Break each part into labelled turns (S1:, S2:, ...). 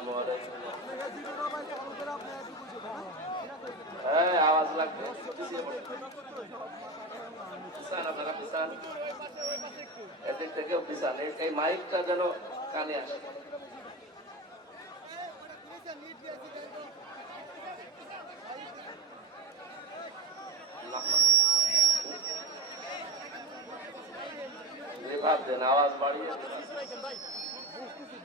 S1: আসসালামু আলাইকুম। হ্যাঁ আওয়াজ লাগবে। পিছান আপনারা পিছান। এদিক থেকেও পিছান। এই- মাইকটা যেন কানে আসে। না, না। আওয়াজ বাড়িয়ে।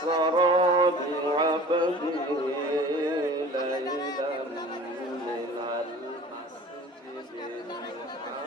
S1: أسرى بعبده ليلا من المسجد الحرام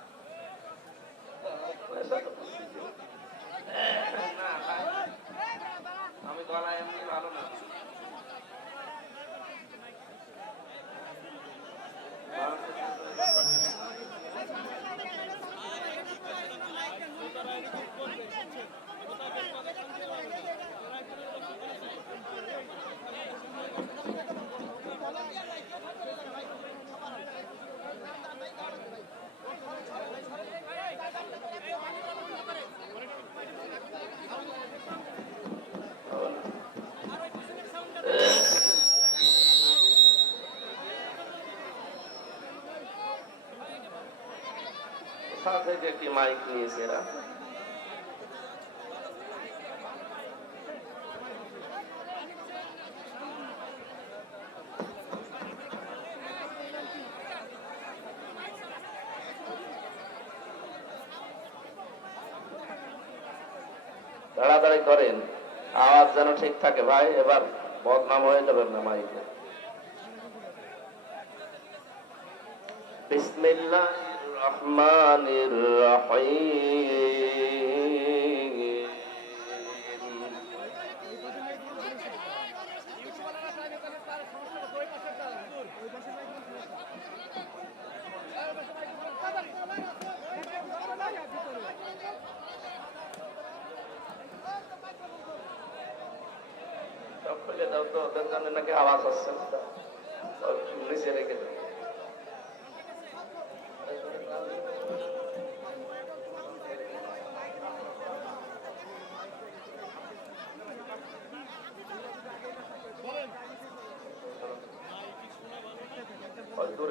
S1: কোথা মাইক নিয়েছে এরা তাড়াতাড়ি করেন আওয়াজ যেন ঠিক থাকে, ভাই, এবার বদনাম হয়ে যাবেন না মাইকে। বিসমিল্লাহ। الرحمن الرحيم সব খুলে দাও তো ওদের জন্য নাকি আওয়াজ আসছে না সব নিচে রেখে দাও ওই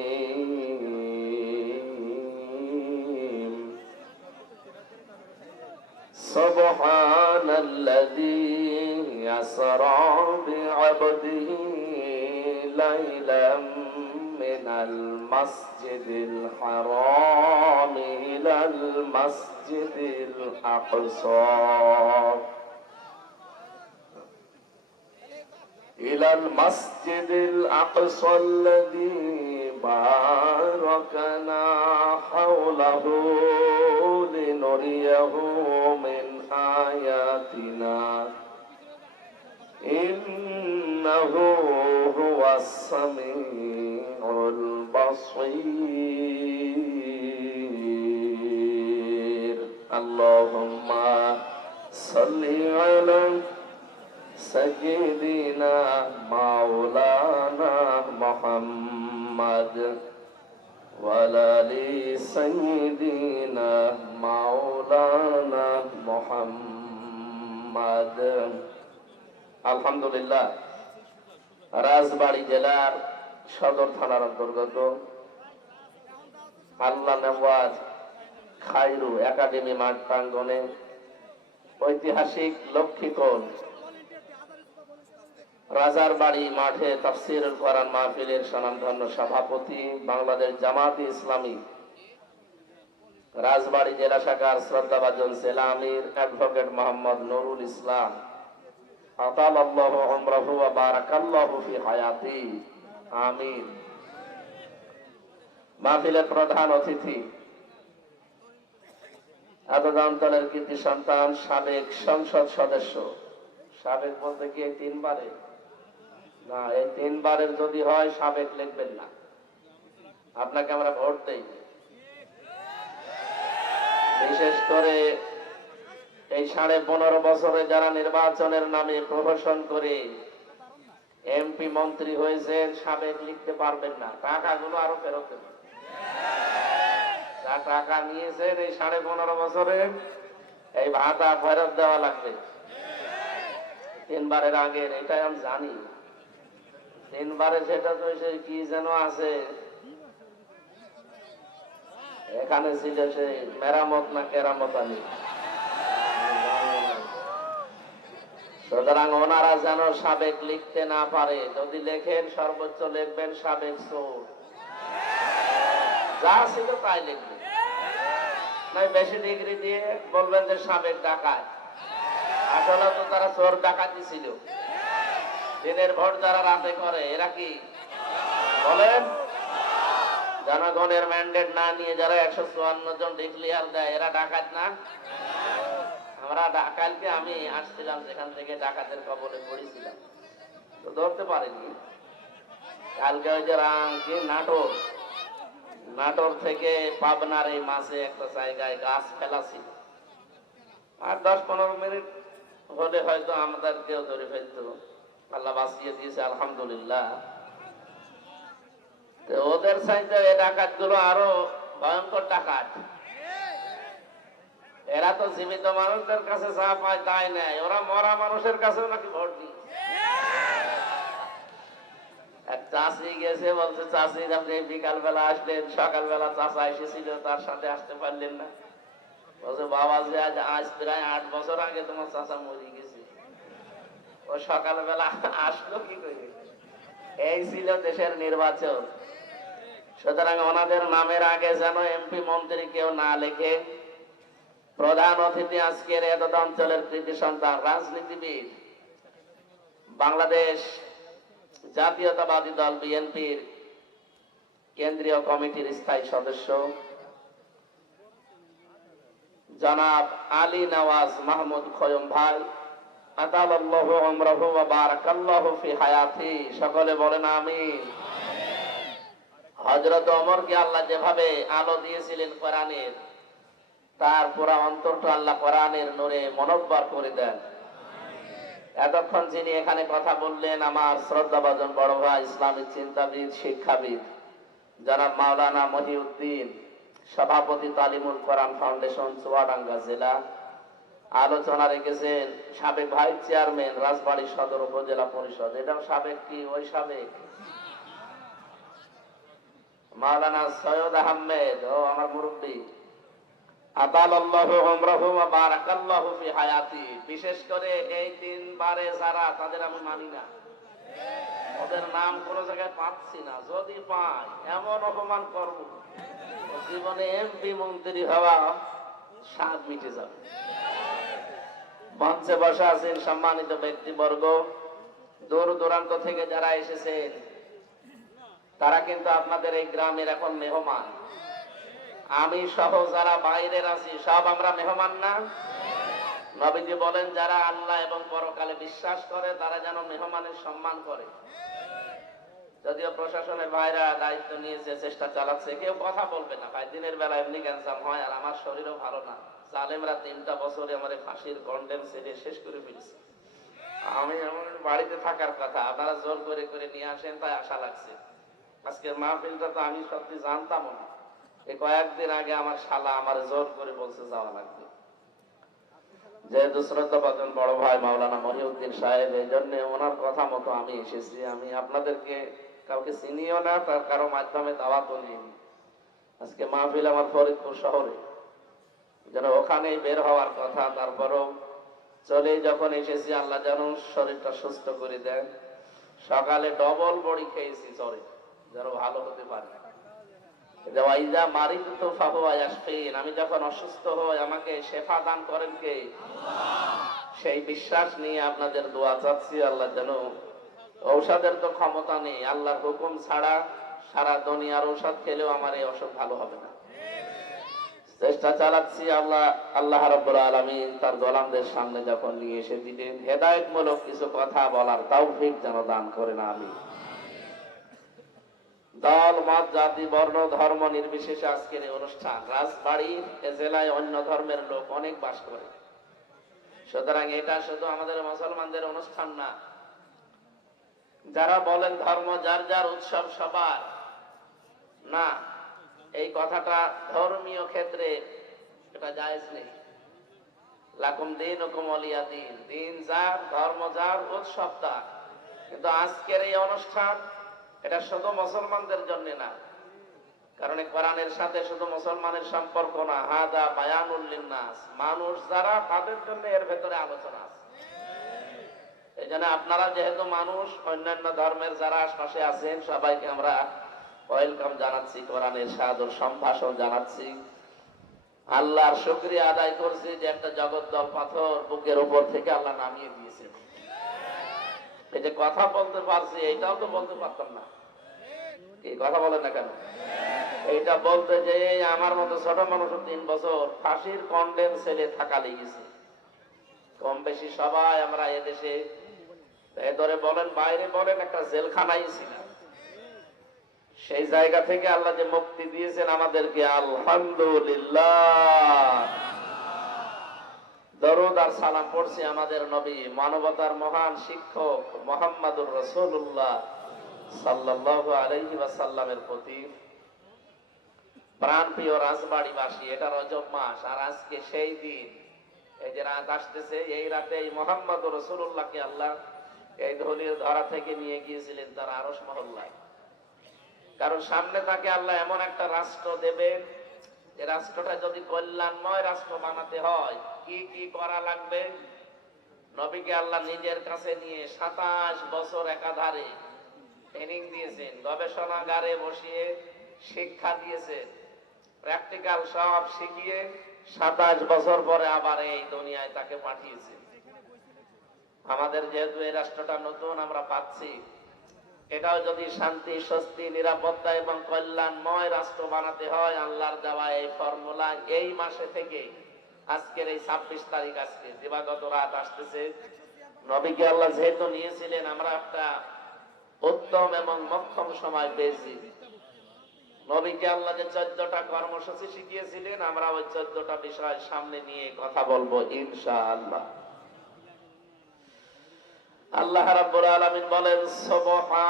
S1: أسرى بعبده ليلا من المسجد الحرام إلى المسجد الأقصى.
S2: إلى المسجد الأقصى الذي باركنا حوله لنريه من آياتنا. إنه هو السميع البصير. اللهم صل على سيدنا مولانا محمد وعلى سيدنا مولانا محمد. আলহামদুলিল্লাহ, রাজবাড়ী জেলার সদর থানার অন্তর্গত আল্লাহ নেওয়াজ খাইরু একাডেমি মাঠ প্রাঙ্গনে ঐতিহাসিক লক্ষ্মীকোণ রাজার বাড়ি মাঠে তাফসির কোরআন মাহফিলের স্বনামধন্য সভাপতি বাংলাদেশ জামাতি ইসলামী, রাজবাড়ী জেলা শাখার শ্রদ্ধাভাজন জেলা আমির অ্যাডভোকেট মোহাম্মদ নুরুল ইসলাম আতাল ওয়া বারাকাল্লাহু ফি হায়াতি। আমিন। মাহফিলের প্রধান অতিথি কৃতি সন্তান, সাবেক সংসদ সদস্য। সাবেক বলতে এই তিনবারে? না, এই তিনবারের যদি হয় সাবেক লিখবেন না। আপনাকে আমরা ভোট দেই। বিশেষ করে এই সাড়ে পনেরো বছরে যারা নির্বাচনের নামে প্রহসন করে এমপি মন্ত্রী হয়েছেন, সাবেক লিখতে পারবেন না। টাকাগুলো আরও ফেরত যা টাকা নিয়েছেন এই সাড়ে পনেরো বছরে, এই ভাতা ফেরত দেওয়া লাগবে। তিনবারের আগের, এটাই আমি জানি। তিনবারে সেটা তো সে কি যেন আছে। এখানে ছিল সে মেরামত না কেরামত আমি সুতরাং ওনারা যেন সাবেক লিখতে না পারে। যদি লেখেন, সর্বোচ্চ লিখবেন সাবেক চোর যা ছিল তাই লিখবেন। বেশি ডিগ্রি দিয়ে বলবেন যে সাবেক ডাকাত। আসলে তো তারা চোর ডাকাতি ছিল। দিনের ভোট যারা রাতে করে, এরা কি? বলেন। জনগণের ম্যান্ডেট না নিয়ে যারা একশো চুয়ান্ন জন ডিক্লিয়ার দেয়, এরা ডাকাত না? আমরা কালকে আমি আসছিলাম যেখান থেকে ডাকাতের কবলে পড়েছিলাম। তো ধরতে পারিনি। কালকে ওই যে রাং কি নাটোর? নাটোর থেকে পাবনার এই মাসে একটা জায়গায় গাছ ফেলা ছিল। আর দশ পনেরো মিনিট হলে হয়তো আমাদের কেউ ধরে ফেলতো। আল্লাহ বাঁচিয়ে দিয়েছে, আলহামদুলিল্লাহ। তো ওদের সাইডে এই ডাকাতগুলো আরও ভয়ঙ্কর ডাকাত। এরা তো জীবিত মানুষদের কাছে যা পায় তাই নেয়। ওরা মরা মানুষের কাছেও নাকি ভোট দিই চাষি গেছে, বলছে, চাষি, আপনি বিকাল বেলা আসলেন সকাল বেলা চাষা এসেছিল, তার সাথে আসতে পারলেন না। বলছে, বাবা যে আজ আজ প্রায় আট বছর আগে তোমার চাষা মরে গেছে। ও সকালবেলা আসলো কি করে? এই ছিল দেশের নির্বাচন। সুতরাং ওনাদের নামের আগে যেন এমপি মন্ত্রী কেউ না লেখে প্রধান অতিথি আজকের এতদ অঞ্চলের কৃতি সন্তান, রাজনীতিবিদ, বাংলাদেশ জাতীয়তাবাদী দল বিএনপির কেন্দ্রীয় কমিটির স্থায়ী সদস্য, জনাব আলী নওয়াজ মাহমুদ খয়ম ভাই সকলে বলেন আমিন। হযরত ওমরকে আল্লাহ যেভাবে আলো দিয়েছিলেন কোরআনের তার পুরা অন্তরটা আল্লাহ কোরআনের নূরে মনোব্বর করে দেন। এতক্ষণ যিনি এখানে কথা বললেন, আমার শ্রদ্ধাভাজন বড় ভাই ইসলামিক চিন্তাবিদ, শিক্ষাবিদ, জনাব মাওলানা মহিউদ্দিন, সভাপতি তালিমুল কোরআন ফাউন্ডেশন, চুয়াডাঙ্গা জেলা। আলোচনা রেখেছেন সাবেক ভাইস চেয়ারম্যান, রাজবাড়ী সদর উপজেলা পরিষদ। এটাও সাবেক কি? ওই সাবেক। মাওলানা সৈয়দ আহমেদ, ও আমার মুরব্বী আতালাল্লাহু উমরাহু ওয়া বারাকাল্লাহু ফি হায়াতি বিশেষ করে এই তিনবারে যারা, তাদের আমি মানি না। ওদের নাম কোন জায়গায় পাচ্ছি না। যদি পাই, এমন অপমান করব। জীবনে এমপি মন্ত্রী হওয়া স্বাদ মিটে যাবে। মঞ্চে বসা আছেন সম্মানিত ব্যক্তিবর্গ। দূর দূরান্ত থেকে যারা এসেছেন, তারা কিন্তু আপনাদের এই গ্রামের এখন মেহমান। আমি সহ যারা বাইরের আছি, সব আমরা মেহমান না? নবীজি বলেন, যারা আল্লাহ এবং পরকালে বিশ্বাস করে, তারা যেন মেহমানের সম্মান করে। যদিও প্রশাসনের ভাইরা দায়িত্ব নিয়েছে, চেষ্টা চালাচ্ছে, কেউ কথা বলবে না। ভাই, দিনের বেলা এমনি ক্যান্সার হয়, আর আমার শরীরও ভালো না। জালেমরা তিনটা বছরে আমার ফাঁসির কন্ডেম সেটে শেষ করে ফেলছে। আমি আমার বাড়িতে থাকার কথা, আপনারা জোর করে করে নিয়ে আসেন, তাই আশা লাগছে। আজকের মাহফিলটা তো আমি সত্যি জানতাম না। এই কয়েকদিন আগে আমার শালা আমার জোর করে বলছে, যাওয়া লাগবে। শ্রদ্ধা পাচ্ছেন বড় ভাই মাওলানা মহিউদ্দিন সাহেব, এই জন্য ওনার কথা মতো আমি এসেছি। আমি আপনাদেরকে কাউকে চিনিও না, তার কারও মাধ্যমে দাওয়াতও নিইনি আজকে মাহফিল আমার ফরিদপুর শহরে। যেন ওখানেই বের হওয়ার কথা, তারপরও চলে যখন এসেছি, আল্লাহ যেন শরীরটা সুস্থ করে দেন। সকালে ডবল বড়ি খেয়েছি চরে যেন ভালো হতে পারে। যে আমি যখন অসুস্থ হই, আমাকে শেফা দান করেন কে? সেই বিশ্বাস নিয়ে আপনাদের দোয়া চাচ্ছি, আল্লাহ যেন ঔষধের তো ক্ষমতা নেই, আল্লাহর হুকুম ছাড়া সারা দুনিয়ার ঔষধ খেলেও আমার এই অসুখ ভালো হবে না। চেষ্টা চালাচ্ছি আল্লাহ আল্লাহ রাব্বুল আলামিন তার গোলামদের সামনে যখন নিয়ে এসে দিলেন হেদায়েতমূলক কিছু কথা বলার তাও যেন দান করেন আমি দল, মত, জাতি, বর্ণ, ধর্ম নির্বিশেষে আজকের এই অনুষ্ঠান। রাজবাড়ি এ জেলায় অন্য ধর্মের লোক অনেক বাস করে। সুতরাং এটা শুধু আমাদের মুসলমানদের অনুষ্ঠান না। যারা বলেন ধর্ম, যার যার উৎসব সবার, না, এই কথাটা ধর্মীয় ক্ষেত্রে এটা জায়েজ নেই। লাকুম দিন হুকুম অলিয়া দিন। দিন যার, ধর্ম যার, উৎসব তার। কিন্তু আজকের এই অনুষ্ঠান এটা শুধু মুসলমানদের জন্য না। কারণ কোরআনের সাথে শুধু মুসলমানের সম্পর্ক না, হাদা বায়ানুল লিন্নাস। মানুষ যারা, তাদের জন্য এর ভেতরে আলোচনা এই জন্য আপনারা যেহেতু মানুষ, অন্যান্য ধর্মের যারা আশপাশে আছেন, সবাইকে আমরা ওয়েলকাম জানাচ্ছি, কোরআনের সাদর সম্ভাষণ জানাচ্ছি। আল্লাহর শুক্রিয়া আদায় করছি যে একটা জগদ্দল পাথর বুকের উপর থেকে আল্লাহ নামিয়ে দিয়েছে এই যে কথা বলতে পারছি, এইটাও তো বলতে পারতাম না। এই কথা বলেন না কেন? এইটা বলতে যে আমার মতো ছোট মানুষ তিন বছর ফাঁসির কন্ডেম ছেলে থাকা লেগেছে। কম বেশি সবাই আমরা এদেশে ধরে বলেন বাইরে বলেন একটা জেলখানাই ছিলাম। সেই জায়গা থেকে আল্লাহ যে মুক্তি দিয়েছেন আমাদেরকে, আলহামদুলিল্লাহ। দরুদ আর সালাম পড়ছি আমাদের নবী, মানবতার মহান শিক্ষক মোহাম্মদুর রসুল্লাহ সাল্লাল্লাহু আলাইহি ওয়াসাল্লামের প্রতি। প্রাণপ্রিয় রাজবাড়িবাসী, এটা রজব মাস, আর আজকে সেই দিন। এই যে রাত আসতেছে, এই রাতে এই মোহাম্মদ রসুল্লাহকে আল্লাহ এই ধলির ধরা থেকে নিয়ে গিয়েছিলেন তার আরস মহল্লায়। কারণ সামনে তাকে আল্লাহ এমন একটা রাষ্ট্র দেবেন যে রাষ্ট্রটা যদি কল্যাণময় রাষ্ট্র বানাতে হয়, কি কি করা লাগবে? নবীকে আল্লাহ নিজের কাছে নিয়ে সাতাশ বছর একাধারে ট্রেনিং দিয়েছেন, গবেষণাগারে বসিয়ে শিক্ষা দিয়েছেন প্র্যাকটিক্যাল সব শিখিয়ে সাতাশ বছর পরে আবার এই দুনিয়ায় তাকে পাঠিয়েছে আমাদের যেহেতু এই রাষ্ট্রটা নতুন, আমরা পাচ্ছি। এটাও যদি শান্তি, স্বস্তি, নিরাপত্তা এবং কল্যাণময় রাষ্ট্র বানাতে হয়, আল্লাহর দেওয়া এই ফর্মুলা এই মাসে থেকে আজকের এই ছাব্বিশ তারিখ আজকে, দিবাগত রাত আসতেছে। নবীকে আল্লাহ যেহেতু নিয়েছিলেন, আমরা একটা উত্তম এবং মক্ষম সময় পেয়েছি। নবীকে আল্লাহ যে চোদ্দটা কর্মসূচি শিখিয়েছিলেন, আমরা ওই চোদ্দটা বিষয় সামনে নিয়ে কথা বলব ইনশা আল্লাহ রাব্বুল আলামিন বলেন, সুবহানাল্লাযী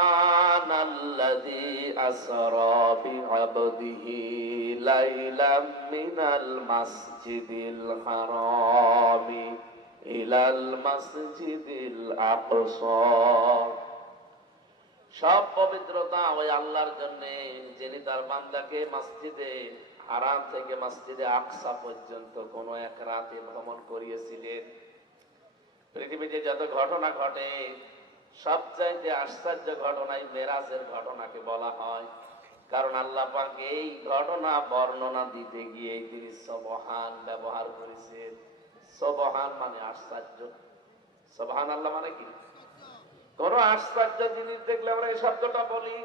S2: আসরা বিআবদিহি লাইলাম মিনাল মাসজিদিল হারামি ইলাল মাসজিদিল আকসা। সব পবিত্রতা ওই আল্লাহর জন্য, যিনি তার বান্দাকে মসজিদে, হারাম থেকে মসজিদে আকসা পর্যন্ত কোন এক রাতে ভ্রমণ করিয়েছিলেন। পৃথিবীতে যত ঘটনা ঘটে, সবচাইতে আশ্চর্য ঘটনাই মেরাজের ঘটনাকে বলা হয়। কারণ আল্লাহ পাক এই ঘটনা বর্ণনা দিতে গিয়ে তিনি সবহান ব্যবহার করেছেন। সবহান মানে আশ্চর্য। সবহান আল্লাহ মানে কি? কোন আশ্চর্য জিনিস দেখলে আমরা এই শব্দটা বলি।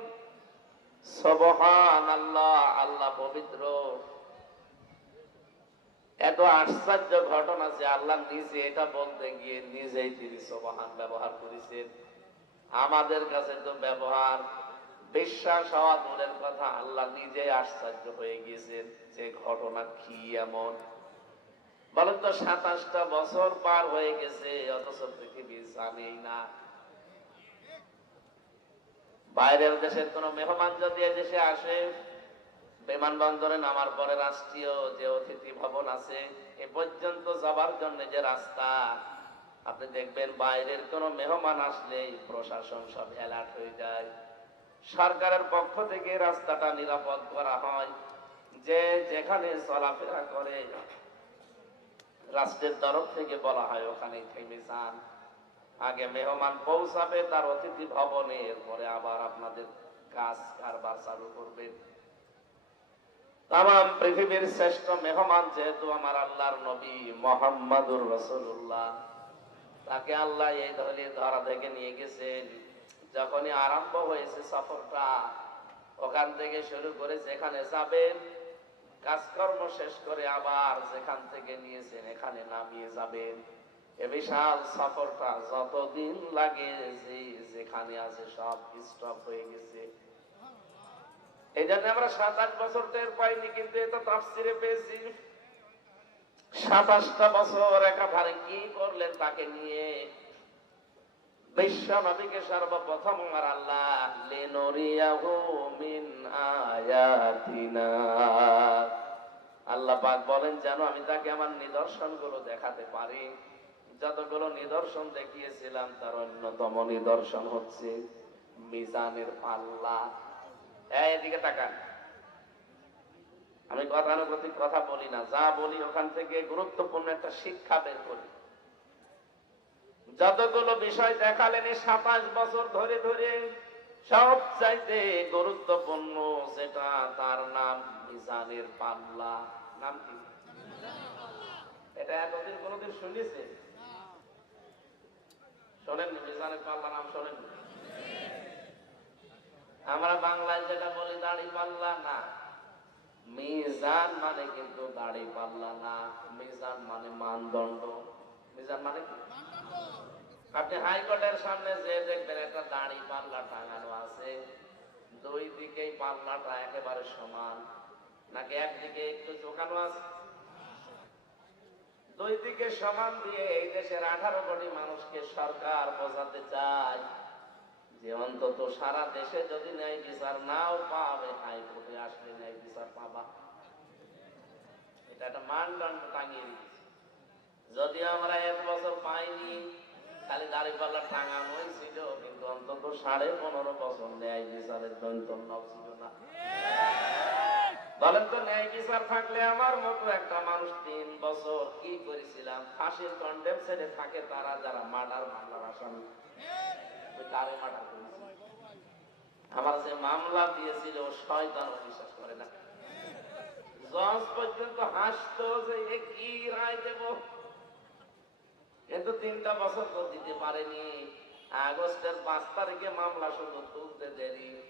S2: সবহান আল্লাহ আল্লাহ পবিত্র। এত আশ্চর্য ঘটনা যে আল্লাহ নিজে এটা বলতে গিয়ে নিজেই তিনি সবহান ব্যবহার করেছেন। আমাদের কাছে তো ব্যবহার, বিশ্বাস হওয়া দূরের কথা, আল্লাহ নিজে আশ্চর্য হয়ে গিয়েছেন যে ঘটনা কি এমন। বলেন তো, সাতাশটা বছর পার হয়ে গেছে, অথচ পৃথিবী জানেই না। বাইরের দেশের কোন মেহমান যদি এ দেশে আসে বিমানবন্দরে নামার পরে রাষ্ট্রীয় যে অতিথি ভবন আছে, এ পর্যন্ত যাবার জন্য যে রাস্তা, আপনি দেখবেন বাইরের কোন মেহমান আসলে প্রশাসন সব অ্যালার্ট হয়ে যায়। সরকারের পক্ষ থেকে রাস্তাটা নিরাপদ করা হয়। যে যেখানে চলাফেরা করে, রাষ্ট্রের তরফ থেকে বলা হয় ওখানে থেমে যান। আগে মেহমান পৌঁছাবে, তার অতিথি ভবনে, এরপরে আবার আপনাদের কাজ কারবার চালু করবেন। তাম পৃথিবীর শ্রেষ্ঠ মেহমান যেহেতু আমার আল্লাহর নবী মোহাম্মদুর রসুল্লাহ তাকে আল্লাহ এই ধরনের ধরা থেকে নিয়ে গেছেন। যখনই আরম্ভ হয়েছে সফরটা, ওখান থেকে শুরু করে যেখানে যাবেন, কাজকর্ম শেষ করে আবার যেখান থেকে নিয়েছেন, এখানে নামিয়ে যাবেন। এ বিশাল সফরটা যতদিন লাগে যে যেখানে আছে সব স্টপ হয়ে গেছে। এই জন্য আমরা সাত আট বছর টের পাইনি, কিন্তু এটা তাফসিরে পেয়েছি। সাতাশটা বছর একাধারে কি করলেন তাকে নিয়ে? বিশ্ব নবীকে সর্বপ্রথম আমার আল্লাহ আল্লাহ পাক বলেন জানো আমি তাকে আমার নিদর্শনগুলো দেখাতে পারি। যতগুলো নিদর্শন দেখিয়েছিলাম, তার অন্যতম নিদর্শন হচ্ছে মিজানের পাল্লা। এদিকে তাকান। আমি গতানুগতিক কথা বলি না, যা বলি ওখান থেকে গুরুত্বপূর্ণ একটা শিক্ষা বের করি। যতগুলো বিষয় দেখালেন সাতাশ বছর ধরে ধরে, সব চাইতে গুরুত্বপূর্ণ যেটা তার নাম মিজানের পাল্লা। নাম কি? এটা এতদিন কোনোদিন শুনেছে শোনেন মিজানের পাল্লা নাম শোনেন আমরা বাংলায় যেটা বলি দাড়ি পাল্লা না। মিজান মানে কিন্তু দাড়ি পাল্লা না। মিজান মানে মানদণ্ড। মিজান মানে কি? আপনি হাইকোর্টের সামনে যে দেখবেন একটা দাড়ি পাল্লা টাঙানো আছে, দুই দিকেই পাল্লাটা একেবারে সমান। নাকি একদিকে একটু ঝোঁকানো আছে? দুই দিকে সমান দিয়ে এই দেশের আঠারো কোটি মানুষকে সরকার বোঝাতে চায়। যে অন্তত সারা দেশে যদি ন্যায় বিচার নাও পাবে হাইকোর্টে আসলে ন্যায় বিচার পাবা। এটা একটা মানদণ্ড টাঙিয়ে দিয়েছে। যদি আমরা এক বছর পাইনি, খালি দাড়ি পাল্লা টাঙানোই ছিল, কিন্তু অন্তত সাড়ে পনেরো বছর ন্যায় বিচারের দন্তন্য ছিল না। বলেন তো, ন্যায় বিচার থাকলে আমার মতো একটা মানুষ তিন বছর কি করেছিলাম? ফাঁসির কন্ডেম ছেড়ে থাকে তারা, যারা মার্ডার, মামলার আসামি। আমার মামলা দিয়েছিল শয়তান বিশ্বাস করে না। জজ পর্যন্ত হাসতো যে কি রায় দেব? কিন্তু তিনটা বছর তো দিতে পারেনি। আগস্টের পাঁচ তারিখে মামলা শুধু তুলতে দেরি।